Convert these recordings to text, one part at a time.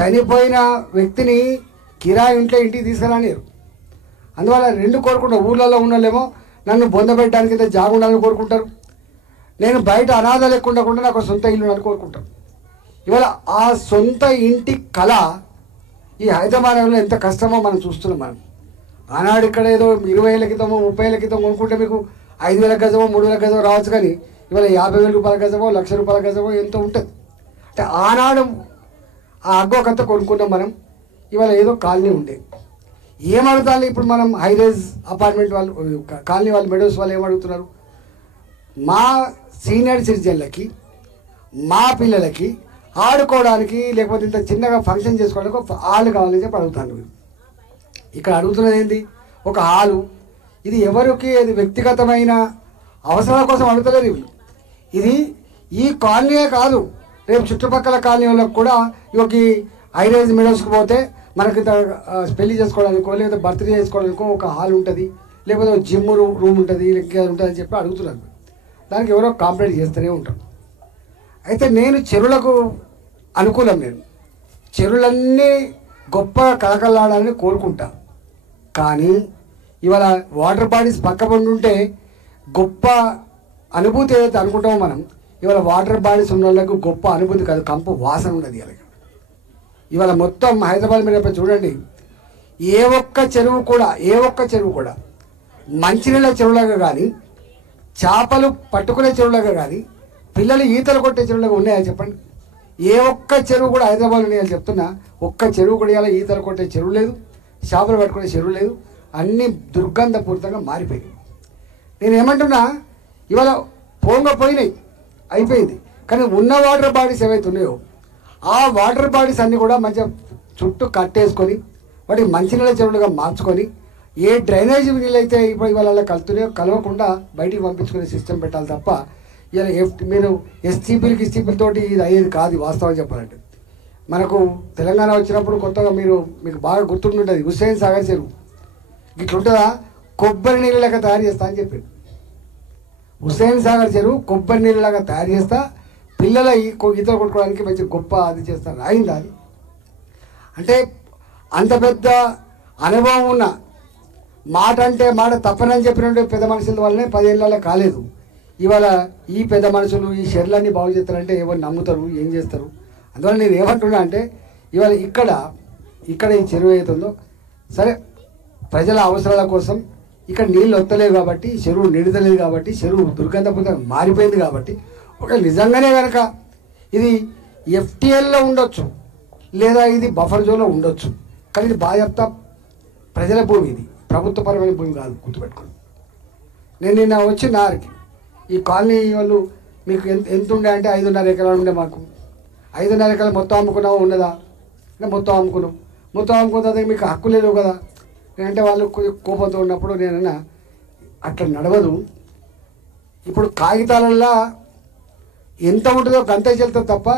చనిపోయిన వ్యక్తిని కిరాయి ఇంట్లో ఇంటికి తీసుకురానియరు. అందువల్ల రెండు కోరుకుంటారు. ఊళ్ళలో ఉన్నోళ్ళేమో నన్ను బొందబెట్టడానికి అయితే జాగుండాలని కోరుకుంటారు. నేను బయట అనాథ లేకుండా నాకు సొంత ఇల్లు అని కోరుకుంటాను. ఇవాళ ఆ సొంత ఇంటి కళ ఈ హైదరాబాద్లో ఎంత కష్టమో మనం చూస్తున్నాం. మనం ఆనాడు ఇక్కడ ఏదో 20 ఏళ్ళ క్రితమో 30 ఏళ్ళ క్రితం కొనుక్కుంటే మీకు 5,000 గజమో 3,000 గజమో రావచ్చు. కానీ ఇవాళ 50,000 రూపాయల గజమో 1,00,000 రూపాయల గజమో ఎంతో ఉంటుంది. అంటే ఆనాడు ఆ అగ్గోకంతా కొనుక్కున్నాం మనం. ఇవాళ ఏదో కాలనీ ఉండే ఏమడుగుతారు ఇప్పుడు మనం హైరేజ్ అపార్ట్మెంట్ వాళ్ళు కాలనీ వాళ్ళు మెడోస్ వాళ్ళు ఏమడుగుతున్నారు, మా సీనియర్ సిటిజన్లకి మా పిల్లలకి ఆడుకోవడానికి లేకపోతే ఇంత చిన్నగా ఫంక్షన్ చేసుకోవడానికి ఒక హాల్ కావాలని చెప్పి అడుగుతాను. ఇక్కడ అడుగుతున్నది ఏంటి, ఒక హాలు. ఇది ఎవరికి అది వ్యక్తిగతమైన అవసరాల కోసం అడుగుతలేదు. ఇది ఈ కాలనీయే కాదు, రేపు చుట్టుపక్కల కాలనీ వాళ్ళకి కూడా ఈ హైరేజ్ మెడోస్కి పోతే మనకి పెళ్లి చేసుకోవడానికో లేకపోతే బర్త్డే చేసుకోవడానికో ఒక హాల్ ఉంటుంది, లేకపోతే ఒక జిమ్ రూమ్ ఉంటుంది, లెక్క ఉంటుంది అని చెప్పి అడుగుతున్నారు. దానికి ఎవరో కాంప్లైంట్ చేస్తూనే ఉంటారు. అయితే నేను చెరువులకు అనుకూలం. నేను చెరువులన్నీ గొప్ప కలకలాడాలని కోరుకుంటా. కానీ ఇవాళ వాటర్ బాడీస్ పక్క ఉంటే గొప్ప అనుభూతి ఏదైతే అనుకుంటామో మనం, ఇవాళ వాటర్ బాడీస్ ఉన్న వాళ్ళకు గొప్ప అనుభూతి కాదు, కంపు వాసన ఉన్నది. ఇవాళ మొత్తం హైదరాబాద్ మీద చూడండి, ఏ ఒక్క చెరువు కూడా మంచినీళ్ళ చెరువులాగా కానీ, చేపలు పట్టుకునే చెరువులాగా కానీ, పిల్లలు ఈతలు కొట్టే చెరువులాగా ఉన్నాయని చెప్పండి. ఏ ఒక్క చెరువు కూడా హైదరాబాద్లో ఉన్నాయని చెప్తున్నా, ఒక్క చెరువు కూడా ఇలా ఈతలు కొట్టే చెరువు లేదు, చేపలు పట్టుకునే చెరువు లేదు. అన్నీ దుర్గంధపూరితంగా మారిపోయాయి. నేను ఏమంటున్నా, ఇవాళ పోయినాయి, అయిపోయింది. కానీ ఉన్న వాటర్ బాడీస్ ఏవైతే ఉన్నాయో ఆ వాటర్ బాడీస్ అన్నీ కూడా మంచిగా చుట్టూ కట్టేసుకొని వాటికి మంచినీళ్ళ చెరువులుగా మార్చుకొని, ఏ డ్రైనేజ్ నీళ్ళు అయితే ఇవాళ కలవకుండా బయటికి పంపించుకునే సిస్టమ్ పెట్టాలి తప్ప ఇలా మీరు ఎస్టీపీలతోటి ఇది అయ్యేది కాదు. వాస్తవం చెప్పాలంటే మనకు తెలంగాణ వచ్చినప్పుడు కొత్తగా మీకు బాగా గుర్తుంటుంది, హుస్సేన్ సాగర్ చెరువు ఇట్లుంటుందా, కొబ్బరి నీళ్ళలాగా తయారు చేస్తా అని చెప్పాడు. హుస్సేన్ సాగర్ చెరువు కొబ్బరి నీళ్ళలాగా తయారు చేస్తా, పిల్లల ఈతలు కొట్టుకోవడానికి మంచి గొప్ప అది చేస్తారు. అయిందా అది? అంటే అంత పెద్ద అనుభవం ఉన్న మాట అంటే మాట తప్పనని చెప్పినట్టు పెద్ద మనుషుల వల్లనే 10 ఏళ్ళలో కాలేదు. ఇవాళ ఈ పెద్ద మనుషులు ఈ షెర్లన్నీ బాగు చేస్తారంటే ఎవరు నమ్ముతారు, ఏం చేస్తారు? అందువల్ల నేను ఏమంటున్నా అంటే, ఇవాళ ఇక్కడ ఈ చెరువు అవుతుందో సరే, ప్రజల అవసరాల కోసం ఇక్కడ నీళ్ళు వస్తలేవు కాబట్టి, చెరువు నిడతలేదు కాబట్టి, చెరువు దుర్గంధపూరితంగా మారిపోయింది కాబట్టి, ఒక నిజంగానే కనుక ఇది ఎఫ్టీఎల్లో ఉండొచ్చు లేదా ఇది బఫర్ జోన్లో ఉండొచ్చు, కానీ ఇది బాధ్యత ప్రజల భూమి, ఇది ప్రభుత్వపరమైన భూమి కాదు, గుర్తుపెట్టుకోండి. నేను నిన్న వచ్చి నారికి ఈ కాలనీ వాళ్ళు మీకు ఎంత ఉండే అంటే 5.5 ఎకరాలు ఉండే. మాకు 5.5 ఎకరాలు మొత్తం అమ్ముకున్నావా ఉన్నదా? మొత్తం అమ్ముకున్నాం. మొత్తం అమ్ముకున్న మీకు హక్కు లేదు కదా. నేనంటే వాళ్ళు కోపంతో ఉన్నప్పుడు నేనన్నా అట్లా నడవదు. ఇప్పుడు కాగితాలల్లో ఎంత ఉంటుందో గంత చెల్తుంది తప్ప,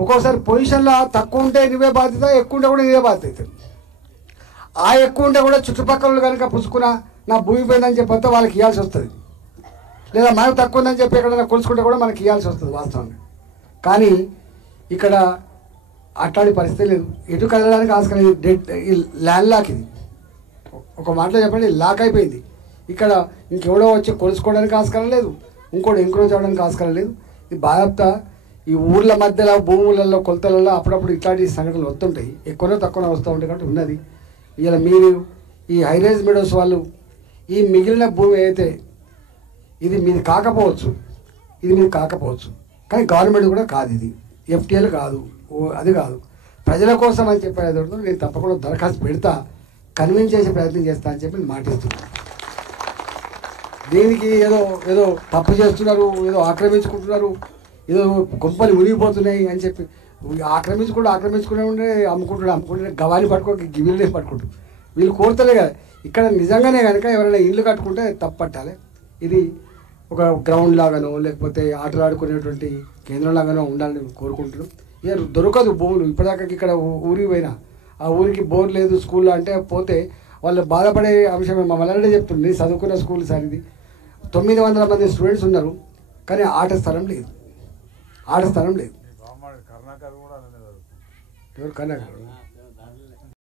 ఒక్కోసారి పొజిషన్లో తక్కువ ఉంటే నువ్వే బాధ్యత, ఎక్కువ ఉంటే కూడా నువ్వే బాధ్యత అవుతుంది. ఆ ఎక్కువ ఉంటే కూడా చుట్టుపక్కల కనుక పుచ్చుకున్న నా భూమి పోయిందని చెప్పితే వాళ్ళకి ఇవ్వాల్సి వస్తుంది, లేదా మనకు తక్కువ ఉందని చెప్పి ఎక్కడైనా కొలుసుకుంటే కూడా మనకి ఇవ్వాల్సి వస్తుంది వాస్తవంగా. కానీ ఇక్కడ అట్లాంటి పరిస్థితి లేదు, ఎటు కదలడానికి ఆస్కారం లేదు. ఈ ల్యాండ్ లాక్, ఇది ఒక మాటలో చెప్పండి లాక్ అయిపోయింది. ఇక్కడ ఇంకెవడో వచ్చి కొలుసుకోవడానికి ఆస్కారం లేదు, ఇంకోటి ఎంక్రోచ్ అవ్వడానికి ఆస్కారం లేదు. ఇది బాధ్యత ఈ ఊర్ల మధ్యలో భూములలో కొలతలలో అప్పుడప్పుడు ఇట్లాంటి సంఘటనలు వస్తుంటాయి, ఎక్కువనో తక్కువనో వస్తూ ఉంటాయి కాబట్టి ఉన్నది. ఇలా మీరు ఈ హైరేజ్ మెడోస్ వాళ్ళు ఈ మిగిలిన భూమి అయితే ఇది మీది కాకపోవచ్చు, కానీ గవర్నమెంట్ కూడా కాదు, ఇది ఎఫ్టీఎల్ కాదు, అది కాదు, ప్రజల కోసం అని చెప్పేది. నేను తప్పకుండా దరఖాస్తు పెడతా, కన్విన్స్ చేసే ప్రయత్నం చేస్తా అని చెప్పి మాటిస్తున్నాను. దీనికి ఏదో తప్పు చేస్తున్నారు, ఏదో ఆక్రమించుకుంటున్నారు, ఏదో గొంపలు మునిగిపోతున్నాయి అని చెప్పి ఆక్రమించుకునే ఉండే అమ్ముకుంటున్నారు. గవాని వీళ్ళే పట్టుకుంటారు. వీళ్ళు కోరుతలే కదా. ఇక్కడ నిజంగానే కనుక ఎవరైనా ఇల్లు కట్టుకుంటే తప్పట్టాలి. ఇది ఒక గ్రౌండ్ లాగానో లేకపోతే ఆటలు ఆడుకునేటువంటి కేంద్రం లాగానో ఉండాలని కోరుకుంటున్నాం. ఇక దొరకదు భూములు. ఇప్పటిదాకా ఇక్కడ ఊరికి పోయినా ఆ ఊరికి బోర్ లేదు స్కూల్లో అంటే పోతే వాళ్ళు బాధపడే అంశమే. మమ్మల్ని చెప్తుంది, చదువుకున్న స్కూల్ సార్ ఇది, 900 మంది స్టూడెంట్స్ ఉన్నారు, కానీ ఆట స్థలం లేదు. ఎవరు కన్నా